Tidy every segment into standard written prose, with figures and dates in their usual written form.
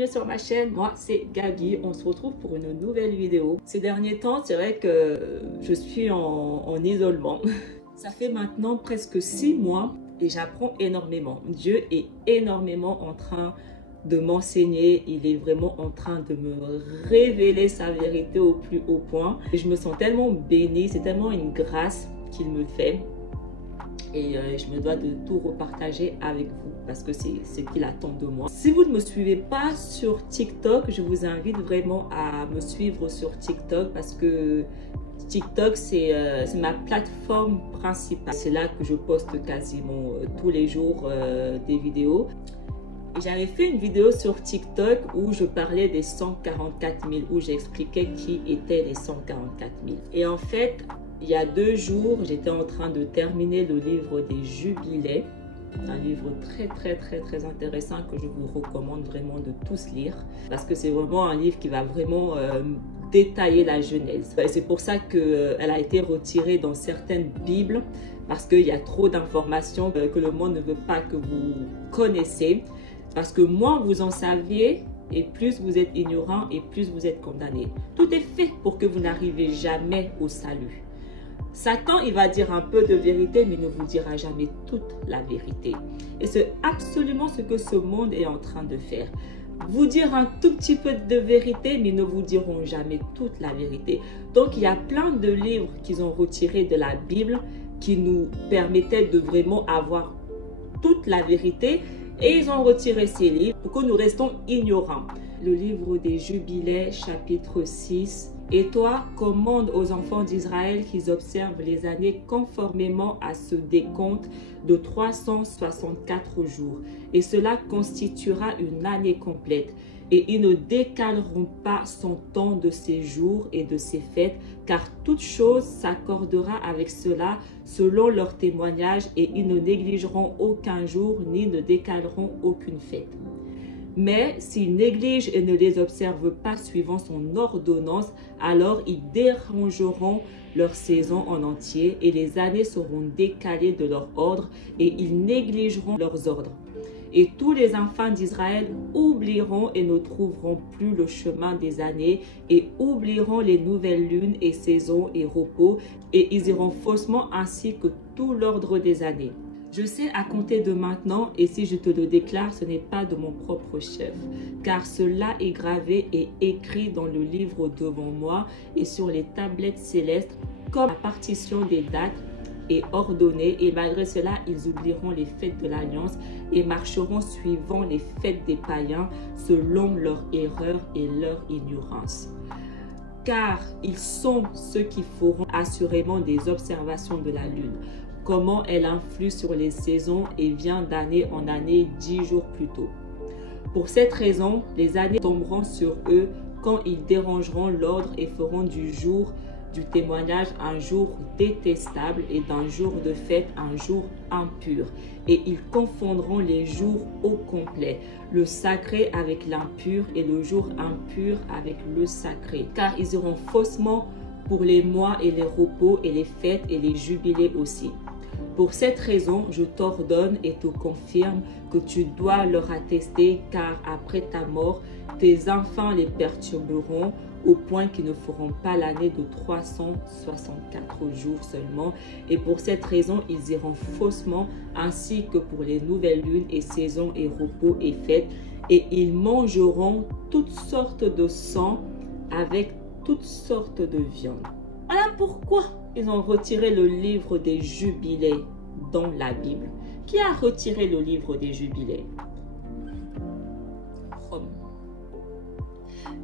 bienvenue sur ma chaîne. Moi c'est Gaby, on se retrouve pour une nouvelle vidéo. Ces derniers temps, c'est vrai que je suis en isolement. Ça fait maintenant presque 6 mois et j'apprends énormément. Dieu est énormément en train de m'enseigner, il est vraiment en train de me révéler sa vérité au plus haut point. Et je me sens tellement bénie, c'est tellement une grâce qu'il me fait. Et je me dois de tout repartager avec vous parce que c'est ce qu'il attend de moi. Si vous ne me suivez pas sur TikTok, je vous invite vraiment à me suivre sur TikTok parce que TikTok, c'est ma plateforme principale. C'est là que je poste quasiment tous les jours des vidéos. J'avais fait une vidéo sur TikTok où je parlais des 144 000, où j'expliquais qui étaient les 144 000. Et en fait, il y a 2 jours, j'étais en train de terminer le livre des Jubilés. Un livre très intéressant que je vous recommande vraiment de tous lire. Parce que c'est vraiment un livre qui va vraiment détailler la Genèse. C'est pour ça qu'elle a été retirée dans certaines Bibles. Parce qu'il y a trop d'informations que le monde ne veut pas que vous connaissiez. Parce que moins vous en saviez, et plus vous êtes ignorant et plus vous êtes condamné. Tout est fait pour que vous n'arrivez jamais au salut. Satan, il va dire un peu de vérité, mais il ne vous dira jamais toute la vérité. Et c'est absolument ce que ce monde est en train de faire. Vous dire un tout petit peu de vérité, mais ils ne vous diront jamais toute la vérité. Donc, il y a plein de livres qu'ils ont retirés de la Bible qui nous permettaient de vraiment avoir toute la vérité. Et ils ont retiré ces livres pour que nous restons ignorants. Le livre des Jubilés, chapitre 6. Et toi, commande aux enfants d'Israël qu'ils observent les années conformément à ce décompte de 364 jours. Et cela constituera une année complète. Et ils ne décaleront pas son temps de ses jours et de ses fêtes, car toute chose s'accordera avec cela selon leur témoignage, et ils ne négligeront aucun jour ni ne décaleront aucune fête. Mais s'ils négligent et ne les observent pas suivant son ordonnance, alors ils dérangeront leur saison en entier et les années seront décalées de leur ordre et ils négligeront leurs ordres. Et tous les enfants d'Israël oublieront et ne trouveront plus le chemin des années et oublieront les nouvelles lunes et saisons et repos et ils iront faussement ainsi que tout l'ordre des années. Je sais à compter de maintenant, et si je te le déclare, ce n'est pas de mon propre chef, car cela est gravé et écrit dans le livre devant moi et sur les tablettes célestes, comme la partition des dates est ordonnée, et malgré cela, ils oublieront les fêtes de l'Alliance et marcheront suivant les fêtes des païens, selon leur erreur et leur ignorance. Car ils sont ceux qui feront assurément des observations de la lune, comment elle influe sur les saisons et vient d'année en année 10 jours plus tôt. Pour cette raison, les années tomberont sur eux quand ils dérangeront l'ordre et feront du jour du témoignage un jour détestable et d'un jour de fête un jour impur. Et ils confondront les jours au complet, le sacré avec l'impur et le jour impur avec le sacré. Car ils iront faussement pour les mois et les repos et les fêtes et les jubilés aussi. Pour cette raison, je t'ordonne et te confirme que tu dois leur attester, car après ta mort, tes enfants les perturberont au point qu'ils ne feront pas l'année de 364 jours seulement. Et pour cette raison, ils iront faussement, ainsi que pour les nouvelles lunes et saisons et repos et fêtes. Et ils mangeront toutes sortes de sang avec toutes sortes de viande. Voilà pourquoi ils ont retiré le livre des Jubilés dans la Bible. Qui a retiré le livre des Jubilés? Rome.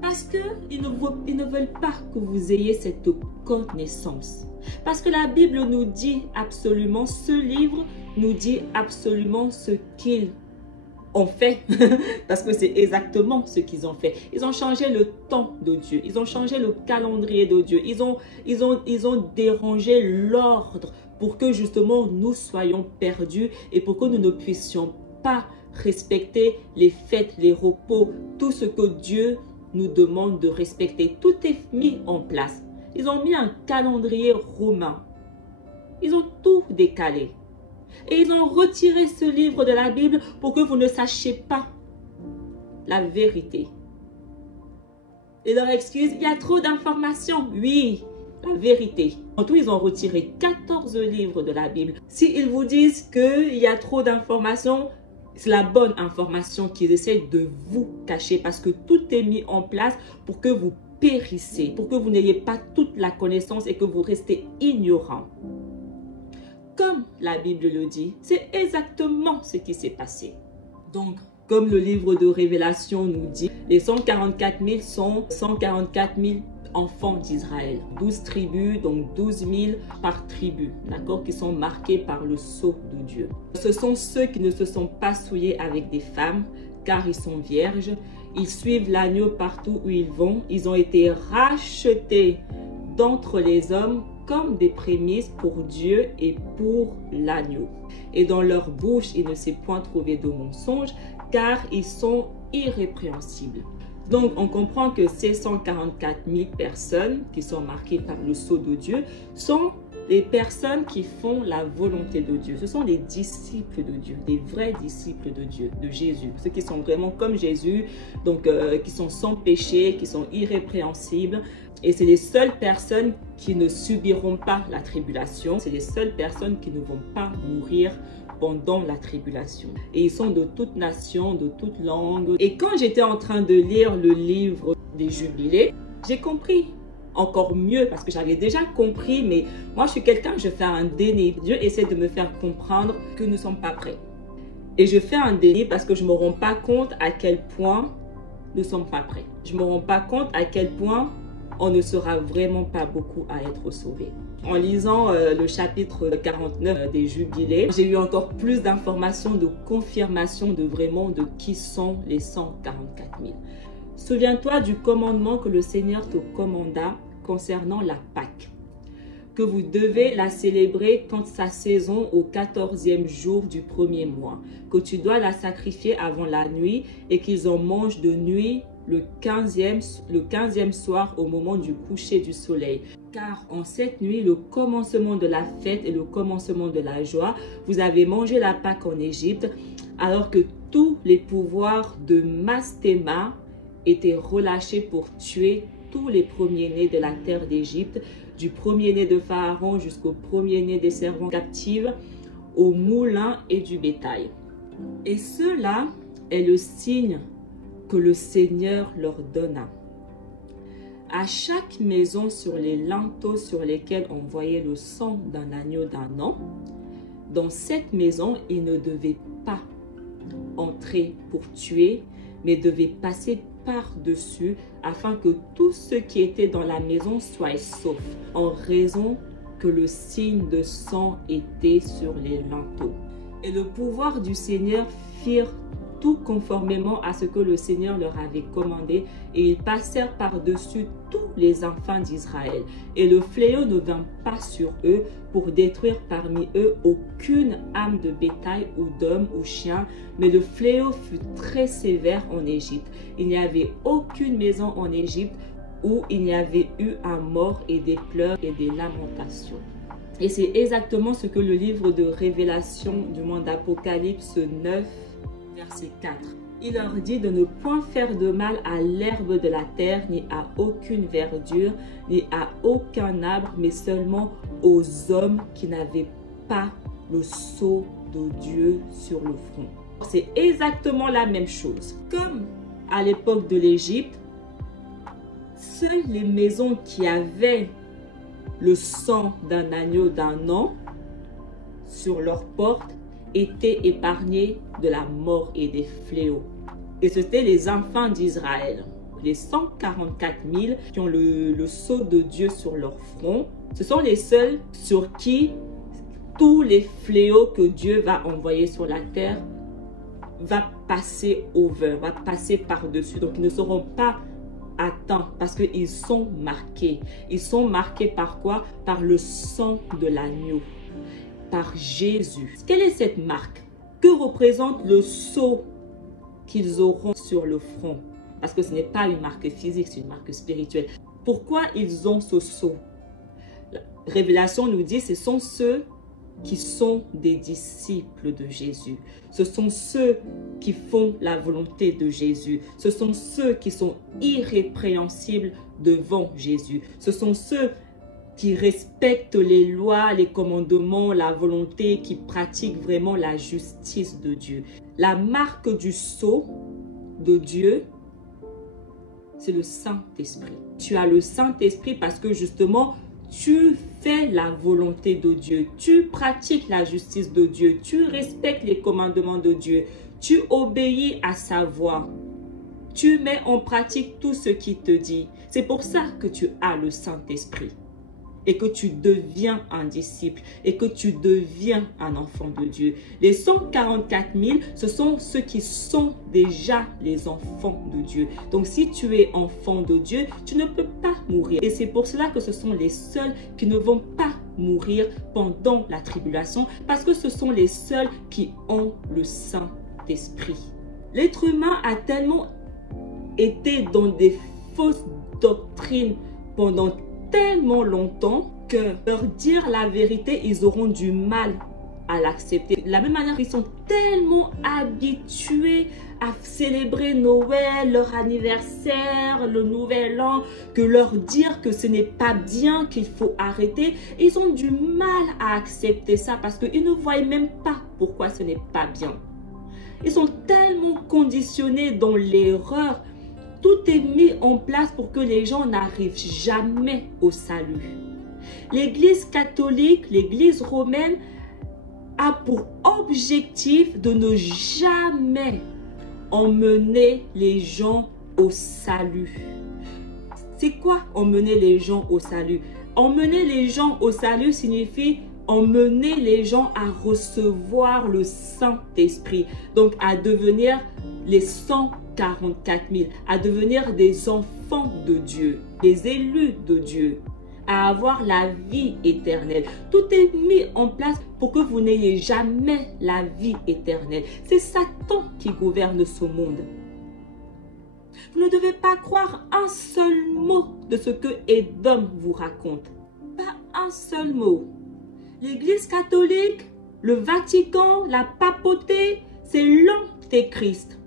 Parce qu'ils ne veulent pas que vous ayez cette connaissance. Parce que la Bible nous dit absolument, ce livre nous dit absolument ce qu'ils ont fait. Parce que c'est exactement ce qu'ils ont fait. Ils ont changé le temps de Dieu. Ils ont changé le calendrier de Dieu. Ils ont dérangé l'ordre pour que justement nous soyons perdus et pour que nous ne puissions pas respecter les fêtes, les repos, tout ce que Dieu nous demande de respecter. Tout est mis en place. Ils ont mis un calendrier romain. Ils ont tout décalé. Et ils ont retiré ce livre de la Bible pour que vous ne sachiez pas la vérité. Et leur excuse, il y a trop d'informations. Oui, la vérité. En tout, ils ont retiré 14 livres de la Bible. S'ils vous disent qu'il y a trop d'informations, c'est la bonne information qu'ils essaient de vous cacher parce que tout est mis en place pour que vous périssez, pour que vous n'ayez pas toute la connaissance et que vous restez ignorant. Comme la Bible le dit, c'est exactement ce qui s'est passé. Donc, comme le livre de Révélation nous dit, les 144 000 sont 144 000 enfants d'Israël. 12 tribus, donc 12 000 par tribu, d'accord, qui sont marqués par le sceau de Dieu. Ce sont ceux qui ne se sont pas souillés avec des femmes, car ils sont vierges. Ils suivent l'agneau partout où ils vont. Ils ont été rachetés d'entre les hommes comme des prémices pour Dieu et pour l'agneau. Et dans leur bouche, il ne s'est point trouvé de mensonge, car ils sont irrépréhensibles. Donc, on comprend que ces 144 000 personnes qui sont marquées par le sceau de Dieu sont les personnes qui font la volonté de Dieu. Ce sont les disciples de Dieu, les vrais disciples de Dieu, de Jésus. Ceux qui sont vraiment comme Jésus, donc qui sont sans péché, qui sont irrépréhensibles. Et c'est les seules personnes qui ne subiront pas la tribulation. C'est les seules personnes qui ne vont pas mourir pendant la tribulation. Et ils sont de toute nation, de toute langue. Et quand j'étais en train de lire le livre des Jubilés, j'ai compris encore mieux parce que j'avais déjà compris, mais moi je suis quelqu'un, je fais un déni. Dieu essaie de me faire comprendre que nous ne sommes pas prêts. Et je fais un déni parce que je ne me rends pas compte à quel point nous ne sommes pas prêts. Je ne me rends pas compte à quel point on ne sera vraiment pas beaucoup à être sauvés. En lisant le chapitre 49 des Jubilés, j'ai eu encore plus d'informations, de confirmation de vraiment de qui sont les 144 000. Souviens-toi du commandement que le Seigneur te commanda concernant la Pâque, que vous devez la célébrer quand sa saison au 14e jour du premier mois, que tu dois la sacrifier avant la nuit et qu'ils en mangent de nuit le 15e soir au moment du coucher du soleil. Car en cette nuit, le commencement de la fête et le commencement de la joie, vous avez mangé la Pâque en Égypte, alors que tous les pouvoirs de Mastéma étaient relâchés pour tuer tous les premiers-nés de la terre d'Égypte, du premier-né de Pharaon jusqu'au premier-né des servants captives, aux moulins et du bétail. Et cela est le signe que le Seigneur leur donna. À chaque maison sur les linteaux sur lesquels on voyait le sang d'un agneau d'un an, dans cette maison, ils ne devaient pas entrer pour tuer, mais devaient passer par-dessus afin que tous ceux qui étaient dans la maison soient saufs, en raison que le signe de sang était sur les linteaux. Et le pouvoir du Seigneur firent tout conformément à ce que le Seigneur leur avait commandé, et ils passèrent par-dessus tous les enfants d'Israël. Et le fléau ne vint pas sur eux pour détruire parmi eux aucune âme de bétail ou d'homme ou chien, mais le fléau fut très sévère en Égypte. Il n'y avait aucune maison en Égypte où il n'y avait eu un mort et des pleurs et des lamentations. Et c'est exactement ce que le livre de Révélation du monde d'Apocalypse 9, verset 4. Il leur dit de ne point faire de mal à l'herbe de la terre, ni à aucune verdure, ni à aucun arbre, mais seulement aux hommes qui n'avaient pas le sceau de Dieu sur le front. C'est exactement la même chose. Comme à l'époque de l'Égypte, seules les maisons qui avaient le sang d'un agneau d'un an sur leurs portes étaient épargnés de la mort et des fléaux. Et c'était les enfants d'Israël, les 144 000 qui ont le sceau de Dieu sur leur front. Ce sont les seuls sur qui tous les fléaux que Dieu va envoyer sur la terre va passer over, va passer par-dessus. Donc ils ne seront pas à temps parce qu'ils sont marqués. Ils sont marqués par quoi? Par le sang de l'agneau, par Jésus. Quelle est cette marque? Que représente le sceau qu'ils auront sur le front? Parce que ce n'est pas une marque physique, c'est une marque spirituelle. Pourquoi ils ont ce sceau? La Révélation nous dit que ce sont ceux qui sont des disciples de Jésus. Ce sont ceux qui font la volonté de Jésus. Ce sont ceux qui sont irrépréhensibles devant Jésus. Ce sont ceux qui respectent les lois, les commandements, la volonté, qui pratiquent vraiment la justice de Dieu. La marque du sceau de Dieu, c'est le Saint-Esprit. Tu as le Saint-Esprit parce que justement, tu fais la volonté de Dieu, tu pratiques la justice de Dieu, tu respectes les commandements de Dieu, tu obéis à sa voix, tu mets en pratique tout ce qu'il te dit. C'est pour ça que tu as le Saint-Esprit et que tu deviens un disciple et que tu deviens un enfant de Dieu. Les 144 000, ce sont ceux qui sont déjà les enfants de Dieu. Donc si tu es enfant de Dieu, tu ne peux pas mourir. Et c'est pour cela que ce sont les seuls qui ne vont pas mourir pendant la tribulation, parce que ce sont les seuls qui ont le Saint-Esprit. L'être humain a tellement été dans des fausses doctrines pendant tellement longtemps que leur dire la vérité, ils auront du mal à l'accepter. De la même manière, ils sont tellement habitués à célébrer Noël, leur anniversaire, le nouvel an, que leur dire que ce n'est pas bien, qu'il faut arrêter, ils ont du mal à accepter ça parce qu'ils ne voient même pas pourquoi ce n'est pas bien. Ils sont tellement conditionnés dans l'erreur. Tout est mis en place pour que les gens n'arrivent jamais au salut. L'Église catholique, l'Église romaine a pour objectif de ne jamais emmener les gens au salut. C'est quoi emmener les gens au salut? Emmener les gens au salut signifie emmener les gens à recevoir le Saint-Esprit, donc à devenir les 144 000, à devenir des enfants de Dieu, des élus de Dieu, à avoir la vie éternelle. Tout est mis en place pour que vous n'ayez jamais la vie éternelle. C'est Satan qui gouverne ce monde. Vous ne devez pas croire un seul mot de ce que Édom vous raconte. Pas un seul mot. L'Église catholique, le Vatican, la papauté, c'est l'antéchrist.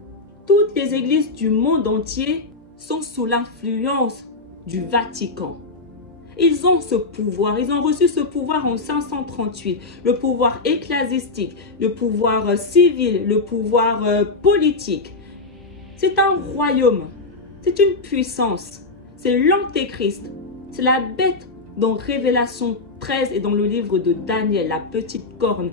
Toutes les églises du monde entier sont sous l'influence du Vatican. Ils ont ce pouvoir, ils ont reçu ce pouvoir en 538, le pouvoir ecclésiastique, le pouvoir civil, le pouvoir politique. C'est un royaume, c'est une puissance, c'est l'antéchrist, c'est la bête dans Révélation 13 et dans le livre de Daniel, la petite corne.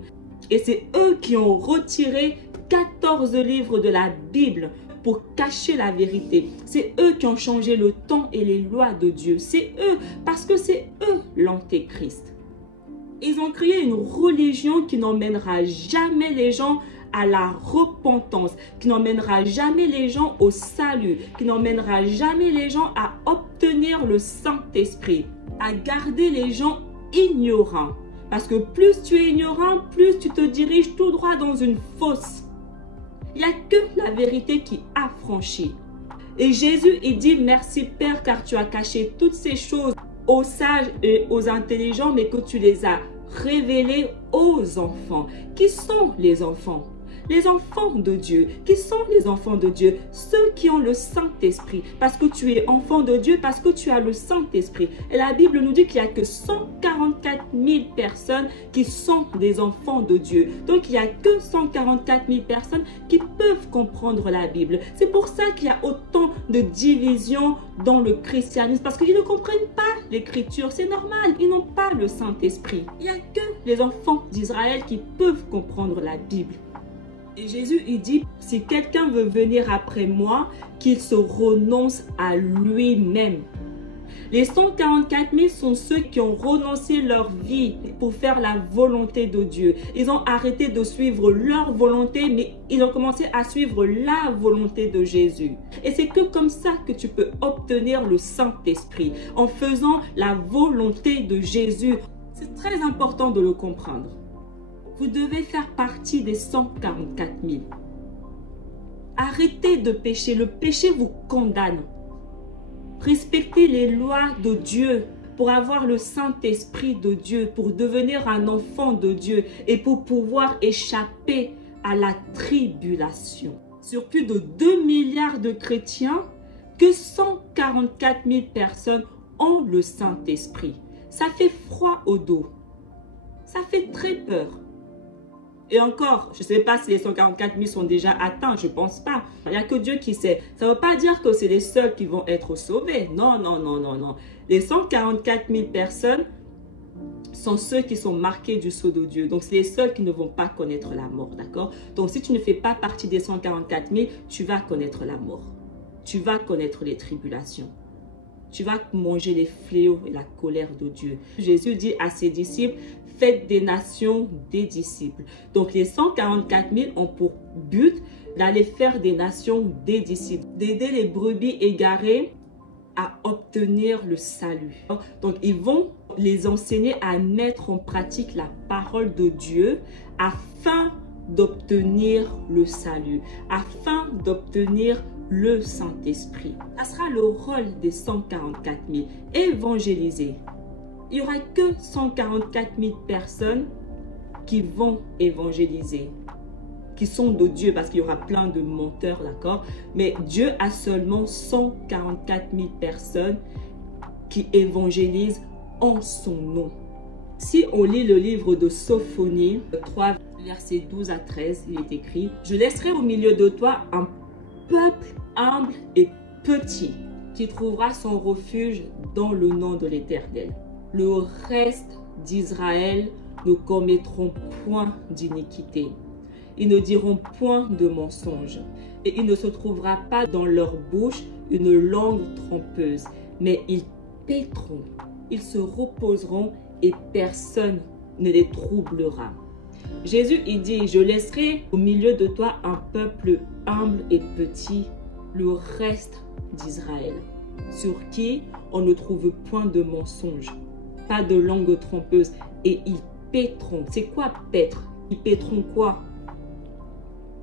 Et c'est eux qui ont retiré 14 livres de la Bible pour cacher la vérité. C'est eux qui ont changé le temps et les lois de Dieu. C'est eux, parce que c'est eux l'antéchrist. Ils ont créé une religion qui n'emmènera jamais les gens à la repentance, qui n'emmènera jamais les gens au salut, qui n'emmènera jamais les gens à obtenir le Saint-Esprit, à garder les gens ignorants. Parce que plus tu es ignorant, plus tu te diriges tout droit dans une fosse. Il n'y a que la vérité qui affranchit. Et Jésus, il dit, merci Père, car tu as caché toutes ces choses aux sages et aux intelligents, mais que tu les as révélées aux enfants. Qui sont les enfants? Les enfants de Dieu. Qui sont les enfants de Dieu? Ceux qui ont le Saint-Esprit. Parce que tu es enfant de Dieu, parce que tu as le Saint-Esprit. Et la Bible nous dit qu'il n'y a que 144 000 personnes qui sont des enfants de Dieu. Donc il n'y a que 144 000 personnes qui peuvent comprendre la Bible. C'est pour ça qu'il y a autant de divisions dans le christianisme. Parce qu'ils ne comprennent pas l'écriture. C'est normal. Ils n'ont pas le Saint-Esprit. Il n'y a que les enfants d'Israël qui peuvent comprendre la Bible. Et Jésus, il dit, si quelqu'un veut venir après moi, qu'il se renonce à lui-même. Les 144 000 sont ceux qui ont renoncé leur vie pour faire la volonté de Dieu. Ils ont arrêté de suivre leur volonté, mais ils ont commencé à suivre la volonté de Jésus. Et c'est que comme ça que tu peux obtenir le Saint-Esprit, en faisant la volonté de Jésus. C'est très important de le comprendre. Vous devez faire partie des 144 000. Arrêtez de pécher. Le péché vous condamne. Respectez les lois de Dieu. pour avoir le Saint-Esprit de Dieu, pour devenir un enfant de Dieu et pour pouvoir échapper à la tribulation. Sur plus de 2 milliards de chrétiens, que 144 000 personnes ont le Saint-Esprit. Ça fait froid au dos. Ça fait très peur. Et encore, je ne sais pas si les 144 000 sont déjà atteints, je ne pense pas. Il n'y a que Dieu qui sait. Ça ne veut pas dire que c'est les seuls qui vont être sauvés. Non, non, non, non, non. Les 144 000 personnes sont ceux qui sont marqués du sceau de Dieu. Donc, c'est les seuls qui ne vont pas connaître la mort, d'accord? Donc, si tu ne fais pas partie des 144 000, tu vas connaître la mort. Tu vas connaître les tribulations. Tu vas manger les fléaux et la colère de Dieu. Jésus dit à ses disciples, faites des nations des disciples. Donc les 144 000 ont pour but d'aller faire des nations des disciples, d'aider les brebis égarées à obtenir le salut. Donc ils vont les enseigner à mettre en pratique la parole de Dieu afin d'obtenir le salut, afin d'obtenir le Saint-Esprit. Ça sera le rôle des 144 000. Évangéliser. Il n'y aura que 144 000 personnes qui vont évangéliser, qui sont de Dieu, parce qu'il y aura plein de menteurs, d'accord? Mais Dieu a seulement 144 000 personnes qui évangélisent en son nom. Si on lit le livre de Sophonie, 3, versets 12 à 13, il est écrit « Je laisserai au milieu de toi un peuple humble et petit qui trouvera son refuge dans le nom de l'Éternel. Le reste d'Israël ne commettront point d'iniquité. Ils ne diront point de mensonge. Et il ne se trouvera pas dans leur bouche une langue trompeuse. Mais ils paîtront, ils se reposeront et personne ne les troublera. » Jésus, il dit, je laisserai au milieu de toi un peuple humble et petit, le reste d'Israël, sur qui on ne trouve point de mensonge, pas de langue trompeuse, et ils paîtront. C'est quoi paître? Ils paîtront quoi?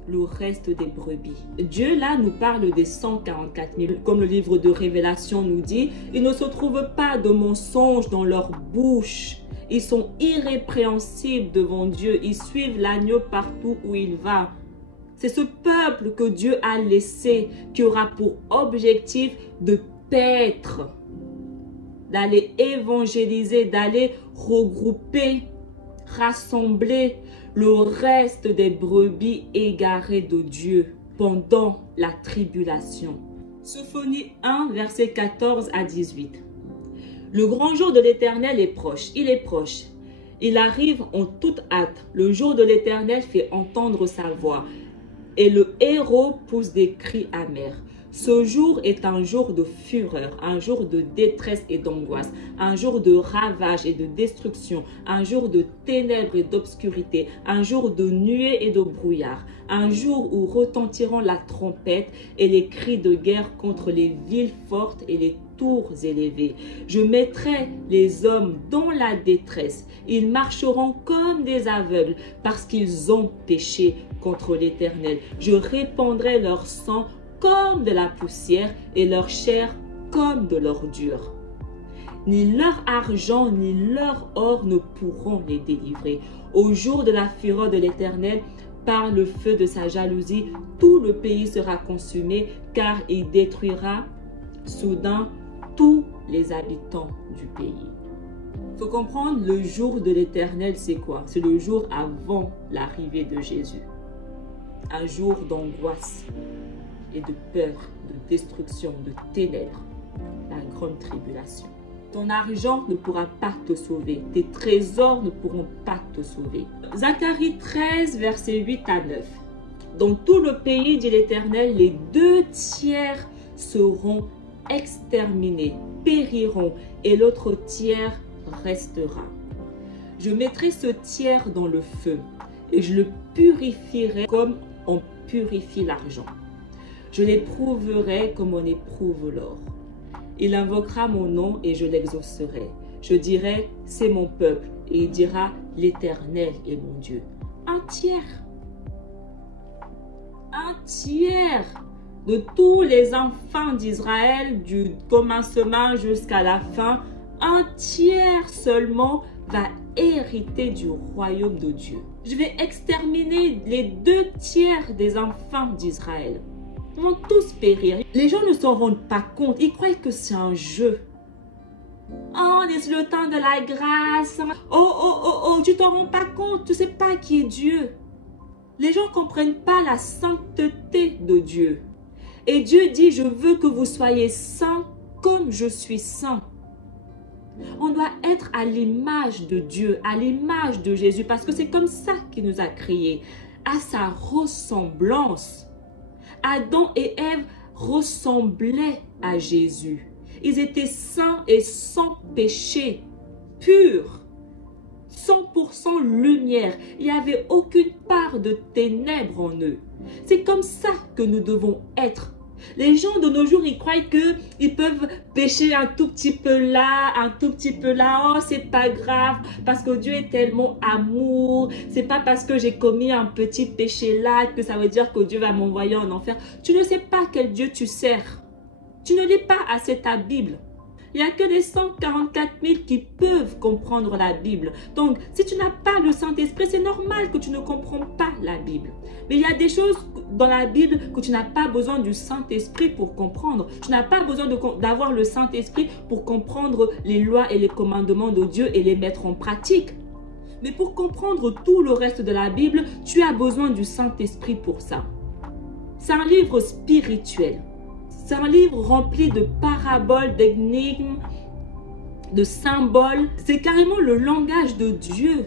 Le reste des brebis. Dieu là nous parle des 144 000. Comme le livre de Révélation nous dit, il ne se trouve pas de mensonge dans leur bouche. Ils sont irrépréhensibles devant Dieu. Ils suivent l'agneau partout où il va. C'est ce peuple que Dieu a laissé qui aura pour objectif de paître, d'aller évangéliser, d'aller regrouper, rassembler le reste des brebis égarées de Dieu pendant la tribulation. Sophonie 1, versets 14 à 18. Le grand jour de l'Éternel est proche, il est proche. Il arrive en toute hâte. Le jour de l'Éternel fait entendre sa voix et le héros pousse des cris amers. Ce jour est un jour de fureur, un jour de détresse et d'angoisse, un jour de ravage et de destruction, un jour de ténèbres et d'obscurité, un jour de nuées et de brouillard, un jour où retentiront la trompette et les cris de guerre contre les villes fortes et les tours élevées. Je mettrai les hommes dans la détresse. Ils marcheront comme des aveugles parce qu'ils ont péché contre l'Éternel. Je répandrai leur sang comme de la poussière et leur chair comme de l'ordure. Ni leur argent ni leur or ne pourront les délivrer. Au jour de la fureur de l'Éternel, par le feu de sa jalousie, tout le pays sera consumé, car il détruira soudain tous les habitants du pays. Il faut comprendre, le jour de l'Éternel, c'est quoi? C'est le jour avant l'arrivée de Jésus. Un jour d'angoisse et de peur, de destruction, de ténèbres, la grande tribulation. Ton argent ne pourra pas te sauver. Tes trésors ne pourront pas te sauver. Zacharie 13, versets 8 à 9. Dans tout le pays, dit l'Éternel, les 2/3 seront exterminés, périront, et l'autre tiers restera. Je mettrai ce tiers dans le feu, et je le purifierai comme on purifie l'argent. Je l'éprouverai comme on éprouve l'or. Il invoquera mon nom et je l'exaucerai. Je dirai, c'est mon peuple. Et il dira, l'Éternel est mon Dieu. Un tiers. Un tiers de tous les enfants d'Israël, du commencement jusqu'à la fin, un tiers seulement va hériter du royaume de Dieu. Je vais exterminer les 2 tiers des enfants d'Israël. Ils vont tous périr. Les gens ne s'en rendent pas compte. Ils croient que c'est un jeu. Oh, c'est le temps de la grâce. Oh, tu t'en rends pas compte. Tu sais pas qui est Dieu. Les gens ne comprennent pas la sainteté de Dieu. Et Dieu dit, je veux que vous soyez saints comme je suis saint. On doit être à l'image de Dieu, à l'image de Jésus, parce que c'est comme ça qu'il nous a créés, à sa ressemblance. Adam et Ève ressemblaient à Jésus. Ils étaient saints et sans péché, purs, 100% lumière. Il n'y avait aucune part de ténèbres en eux. C'est comme ça que nous devons être. Les gens de nos jours, ils croient qu'ils peuvent pécher un tout petit peu là, un tout petit peu là. Oh, c'est pas grave parce que Dieu est tellement amour. C'est pas parce que j'ai commis un petit péché là que ça veut dire que Dieu va m'envoyer en enfer. Tu ne sais pas quel Dieu tu sers. Tu ne lis pas assez ta Bible. Il n'y a que les 144 000 qui peuvent comprendre la Bible. Donc, si tu n'as pas le Saint-Esprit, c'est normal que tu ne comprends pas la Bible. Mais il y a des choses dans la Bible que tu n'as pas besoin du Saint-Esprit pour comprendre. Tu n'as pas besoin d'avoir le Saint-Esprit pour comprendre les lois et les commandements de Dieu et les mettre en pratique. Mais pour comprendre tout le reste de la Bible, tu as besoin du Saint-Esprit pour ça. C'est un livre spirituel. C'est un livre rempli de paraboles, d'énigmes, de symboles. C'est carrément le langage de Dieu.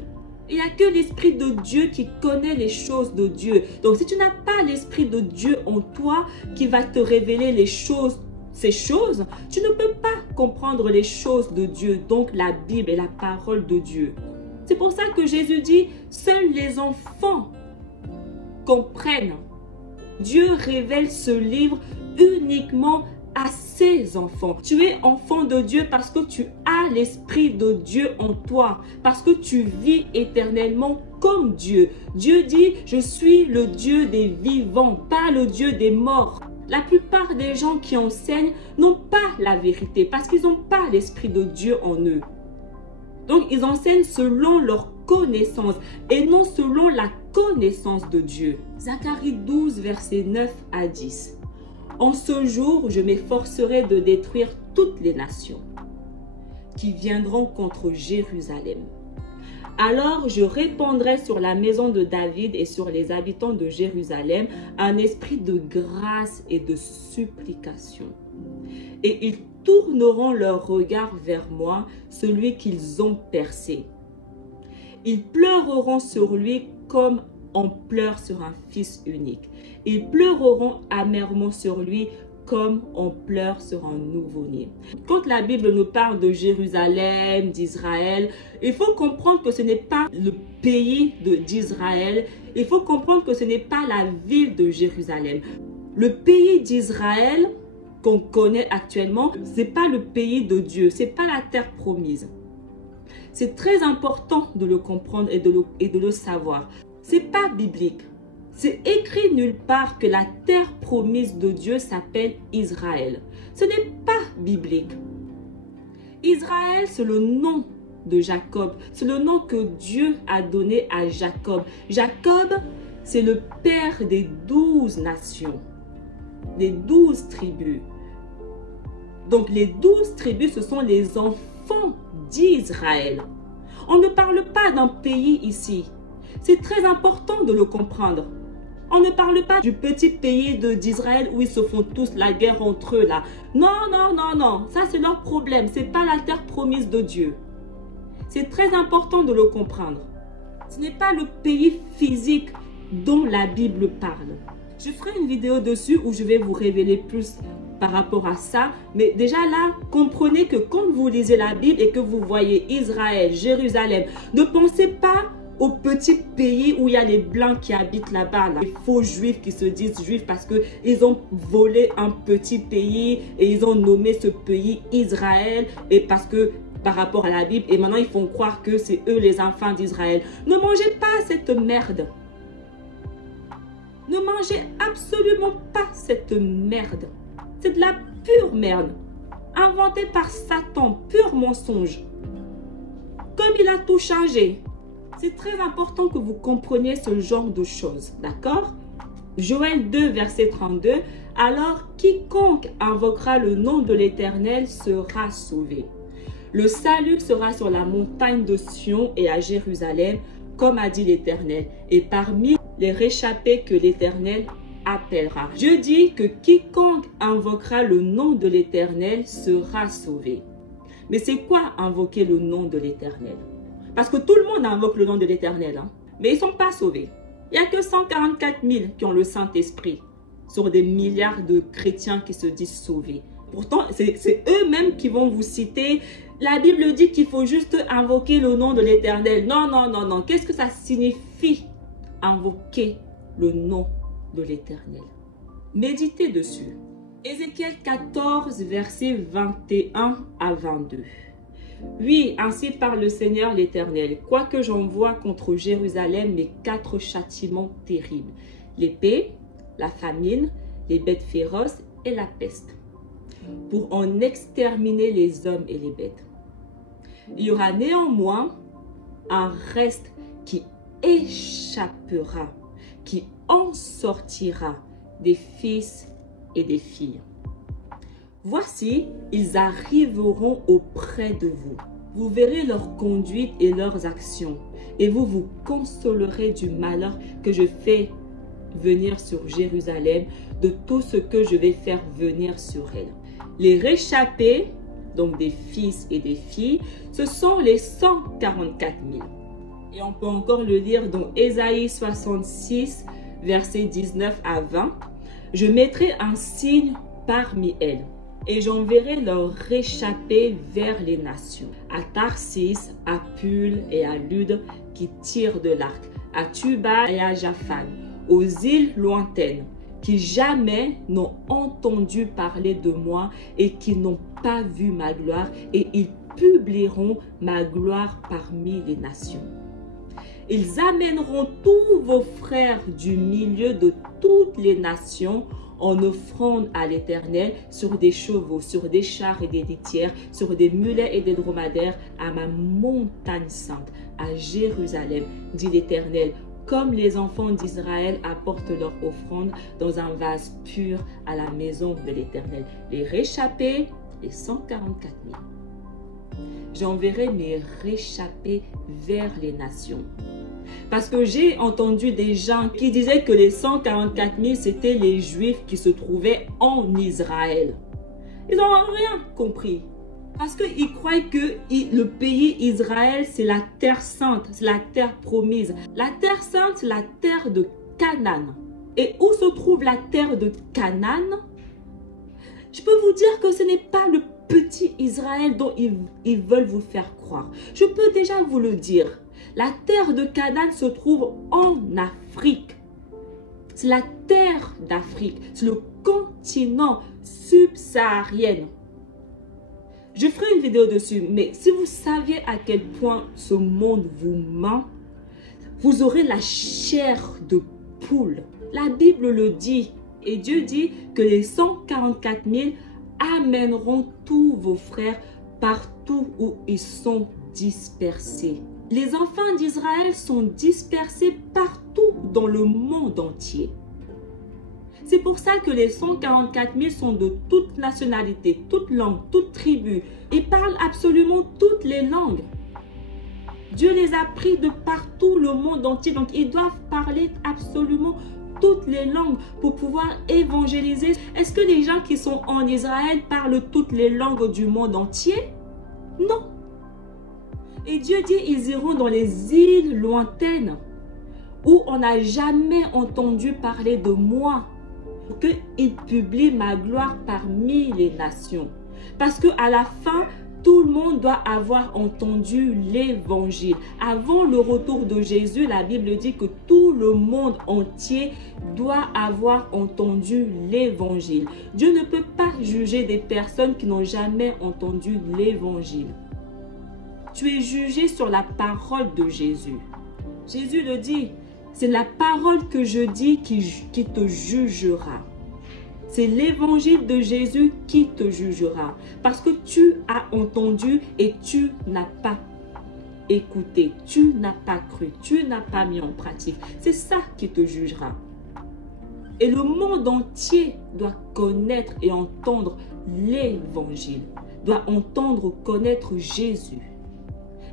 Il n'y a que l'Esprit de Dieu qui connaît les choses de Dieu. Donc, si tu n'as pas l'Esprit de Dieu en toi qui va te révéler les choses, ces choses, tu ne peux pas comprendre les choses de Dieu, donc la Bible et la parole de Dieu. C'est pour ça que Jésus dit, seuls les enfants comprennent. Dieu révèle ce livre uniquement à ses enfants. Tu es enfant de Dieu parce que tu as l'Esprit de Dieu en toi, parce que tu vis éternellement comme Dieu. Dieu dit, je suis le Dieu des vivants, pas le Dieu des morts. La plupart des gens qui enseignent n'ont pas la vérité parce qu'ils n'ont pas l'Esprit de Dieu en eux. Donc, ils enseignent selon leur connaissance et non selon la connaissance de Dieu. Zacharie 12, versets 9 à 10. En ce jour, je m'efforcerai de détruire toutes les nations qui viendront contre Jérusalem. Alors je répandrai sur la maison de David et sur les habitants de Jérusalem un esprit de grâce et de supplication. Et ils tourneront leur regard vers moi, celui qu'ils ont percé. Ils pleureront sur lui comme on pleure sur un fils unique. Ils pleureront amèrement sur lui comme on pleure sur un nouveau-né. Quand la Bible nous parle de Jérusalem, d'Israël, il faut comprendre que ce n'est pas le pays d'Israël. Il faut comprendre que ce n'est pas la ville de Jérusalem. Le pays d'Israël qu'on connaît actuellement, ce n'est pas le pays de Dieu. Ce n'est pas la terre promise. C'est très important de le comprendre et de le savoir. Ce n'est pas biblique. C'est écrit nulle part que la terre promise de Dieu s'appelle Israël. Ce n'est pas biblique. Israël, c'est le nom de Jacob. C'est le nom que Dieu a donné à Jacob. Jacob, c'est le père des 12 nations, des 12 tribus. Donc les 12 tribus, ce sont les enfants d'Israël. On ne parle pas d'un pays ici. C'est très important de le comprendre. On ne parle pas du petit pays d'Israël où ils se font tous la guerre entre eux là. Non, non, non, non. Ça, c'est leur problème. Ce n'est pas la terre promise de Dieu. C'est très important de le comprendre. Ce n'est pas le pays physique dont la Bible parle. Je ferai une vidéo dessus où je vais vous révéler plus par rapport à ça. Mais déjà là, comprenez que quand vous lisez la Bible et que vous voyez Israël, Jérusalem, ne pensez pas au petit pays où il y a les blancs qui habitent là-bas, là. Les faux juifs qui se disent juifs parce qu'ils ont volé un petit pays et ils ont nommé ce pays Israël et parce que par rapport à la Bible et maintenant ils font croire que c'est eux les enfants d'Israël. Ne mangez pas cette merde. Ne mangez absolument pas cette merde. C'est de la pure merde. inventé par Satan, pur mensonge. Comme il a tout changé. C'est très important que vous compreniez ce genre de choses, d'accord? Joël 2, verset 32. Alors, quiconque invoquera le nom de l'Éternel sera sauvé. Le salut sera sur la montagne de Sion et à Jérusalem, comme a dit l'Éternel, et parmi les réchappés que l'Éternel appellera. Je dis que quiconque invoquera le nom de l'Éternel sera sauvé. Mais c'est quoi invoquer le nom de l'Éternel? Parce que tout le monde invoque le nom de l'Éternel, hein? Mais ils ne sont pas sauvés. Il n'y a que 144 000 qui ont le Saint-Esprit sur des milliards de chrétiens qui se disent sauvés. Pourtant, c'est eux-mêmes qui vont vous citer. La Bible dit qu'il faut juste invoquer le nom de l'Éternel. Non, non, non, non. Qu'est-ce que ça signifie invoquer le nom de l'Éternel? Méditez dessus. Ézéchiel 14, versets 21 à 22. Oui, ainsi parle le Seigneur l'Éternel. Quoique j'envoie contre Jérusalem mes 4 châtiments terribles. L'épée, la famine, les bêtes féroces et la peste. Pour en exterminer les hommes et les bêtes. Il y aura néanmoins un reste qui échappera, qui en sortira des fils et des filles. Voici, ils arriveront auprès de vous. Vous verrez leur conduite et leurs actions, et vous vous consolerez du malheur que je fais venir sur Jérusalem, de tout ce que je vais faire venir sur elle. Les réchappés, donc des fils et des filles, ce sont les 144 000. Et on peut encore le lire dans Ésaïe 66, versets 19 à 20. Je mettrai un signe parmi elles, et j'enverrai leurs réchappés vers les nations, à Tarsis, à Pul et à Lude qui tirent de l'arc, à Tubal et à Japhan, aux îles lointaines, qui jamais n'ont entendu parler de moi et qui n'ont pas vu ma gloire, et ils publieront ma gloire parmi les nations. Ils amèneront tous vos frères du milieu de toutes les nations en offrande à l'Éternel sur des chevaux, sur des chars et des litières, sur des mulets et des dromadaires à ma montagne sainte, à Jérusalem, dit l'Éternel, comme les enfants d'Israël apportent leur offrande dans un vase pur à la maison de l'Éternel. Les réchappés, les 144 000. J'enverrai mes réchappés vers les nations. Parce que j'ai entendu des gens qui disaient que les 144 000, c'était les Juifs qui se trouvaient en Israël. Ils n'ont rien compris. Parce qu'ils croient que le pays Israël, c'est la terre sainte, c'est la terre promise. La terre sainte, c'est la terre de Canaan. Et où se trouve la terre de Canaan? Je peux vous dire que ce n'est pas le petit Israël dont ils veulent vous faire croire. Je peux déjà vous le dire. La terre de Canaan se trouve en Afrique. C'est la terre d'Afrique. C'est le continent subsaharien. Je ferai une vidéo dessus, mais si vous saviez à quel point ce monde vous ment, vous aurez la chair de poule. La Bible le dit. Et Dieu dit que les 144 000 amèneront tous vos frères partout où ils sont dispersés. Les enfants d'Israël sont dispersés partout dans le monde entier. C'est pour ça que les 144 000 sont de toute nationalité, toute langue, toute tribu. Ils parlent absolument toutes les langues. Dieu les a pris de partout le monde entier. Donc, ils doivent parler absolument toutes les langues pour pouvoir évangéliser. Est-ce que les gens qui sont en Israël parlent toutes les langues du monde entier? Non. Et Dieu dit, ils iront dans les îles lointaines où on n'a jamais entendu parler de moi, pour qu'ils publient ma gloire parmi les nations. Parce qu'à la fin, tout le monde doit avoir entendu l'évangile. Avant le retour de Jésus, la Bible dit que tout le monde entier doit avoir entendu l'évangile. Dieu ne peut pas juger des personnes qui n'ont jamais entendu l'évangile. Tu es jugé sur la parole de Jésus. Jésus le dit, c'est la parole que je dis qui te jugera. C'est l'évangile de Jésus qui te jugera. Parce que tu as entendu et tu n'as pas écouté, tu n'as pas cru, tu n'as pas mis en pratique. C'est ça qui te jugera. Et le monde entier doit connaître et entendre l'évangile, doit entendre, connaître Jésus.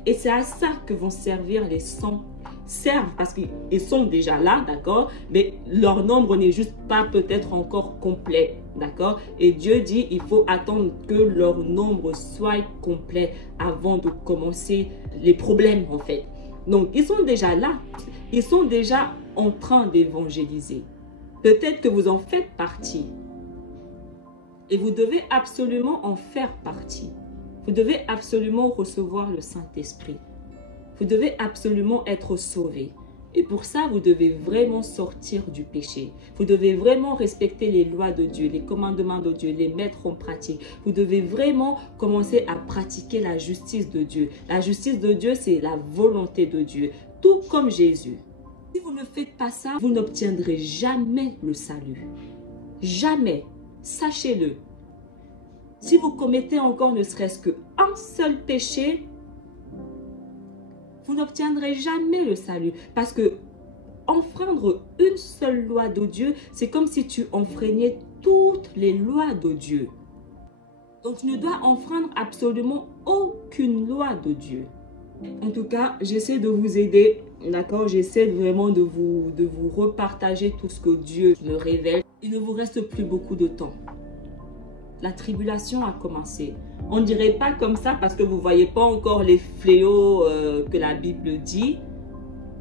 Et c'est à ça que vont servir les saints. Servent parce qu'ils sont déjà là, d'accord? Mais leur nombre n'est juste pas peut-être encore complet, d'accord? Et Dieu dit, il faut attendre que leur nombre soit complet avant de commencer les problèmes, en fait. Donc, ils sont déjà là. Ils sont déjà en train d'évangéliser. Peut-être que vous en faites partie. Et vous devez absolument en faire partie. Vous devez absolument recevoir le Saint-Esprit. Vous devez absolument être sauvé. Et pour ça, vous devez vraiment sortir du péché. Vous devez vraiment respecter les lois de Dieu, les commandements de Dieu, les mettre en pratique. Vous devez vraiment commencer à pratiquer la justice de Dieu. La justice de Dieu, c'est la volonté de Dieu, tout comme Jésus. Si vous ne faites pas ça, vous n'obtiendrez jamais le salut. Jamais. Sachez-le. Si vous commettez encore ne serait-ce qu'un seul péché, vous n'obtiendrez jamais le salut. Parce que enfreindre une seule loi de Dieu, c'est comme si tu enfreignais toutes les lois de Dieu. Donc tu ne dois enfreindre absolument aucune loi de Dieu. En tout cas, j'essaie de vous aider, d'accord? J'essaie vraiment de vous repartager tout ce que Dieu me révèle. Il ne vous reste plus beaucoup de temps. La tribulation a commencé. On ne dirait pas comme ça parce que vous ne voyez pas encore les fléaux que la Bible dit.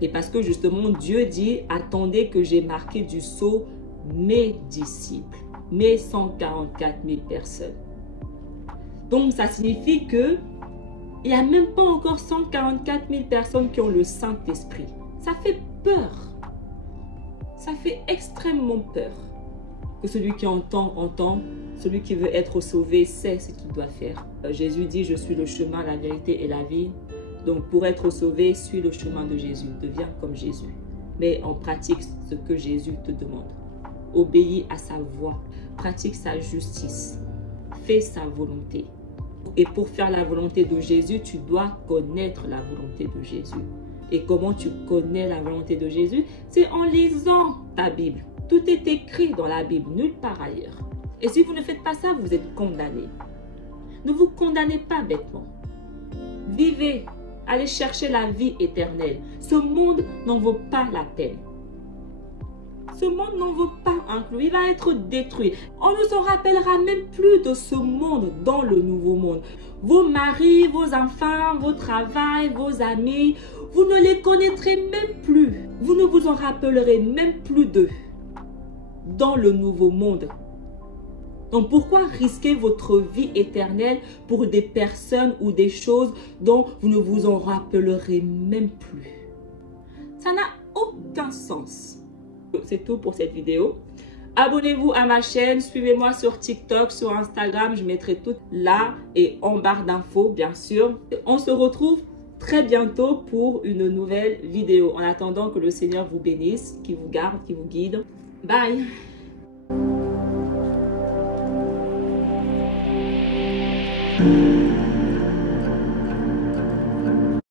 Et parce que justement, Dieu dit, attendez que j'ai marqué du sceau mes disciples, mes 144 000 personnes. Donc, ça signifie que il n'y a même pas encore 144 000 personnes qui ont le Saint-Esprit. Ça fait peur. Ça fait extrêmement peur. Que celui qui entend, entend. Celui qui veut être sauvé sait ce qu'il doit faire. Jésus dit, je suis le chemin, la vérité et la vie. Donc, pour être sauvé, suis le chemin de Jésus. Deviens comme Jésus. Mais on pratique ce que Jésus te demande. Obéis à sa voix. Pratique sa justice. Fais sa volonté. Et pour faire la volonté de Jésus, tu dois connaître la volonté de Jésus. Et comment tu connais la volonté de Jésus? C'est en lisant ta Bible. Tout est écrit dans la Bible, nulle part ailleurs. Et si vous ne faites pas ça, vous êtes condamné. Ne vous condamnez pas bêtement. Vivez, allez chercher la vie éternelle. Ce monde n'en vaut pas la peine. Ce monde n'en vaut pas un clou. Il va être détruit. On ne s'en rappellera même plus de ce monde dans le nouveau monde. Vos maris, vos enfants, vos travails, vos amis, vous ne les connaîtrez même plus. Vous ne vous en rappellerez même plus d'eux dans le nouveau monde. Donc pourquoi risquer votre vie éternelle pour des personnes ou des choses dont vous ne vous en rappellerez même plus? Ça n'a aucun sens. C'est tout pour cette vidéo. Abonnez-vous à ma chaîne, suivez-moi sur TikTok, sur Instagram, je mettrai tout là et en barre d'infos bien sûr. On se retrouve très bientôt pour une nouvelle vidéo. En attendant que le Seigneur vous bénisse, qu'il vous garde, qu'il vous guide. Bye! Mm-hmm.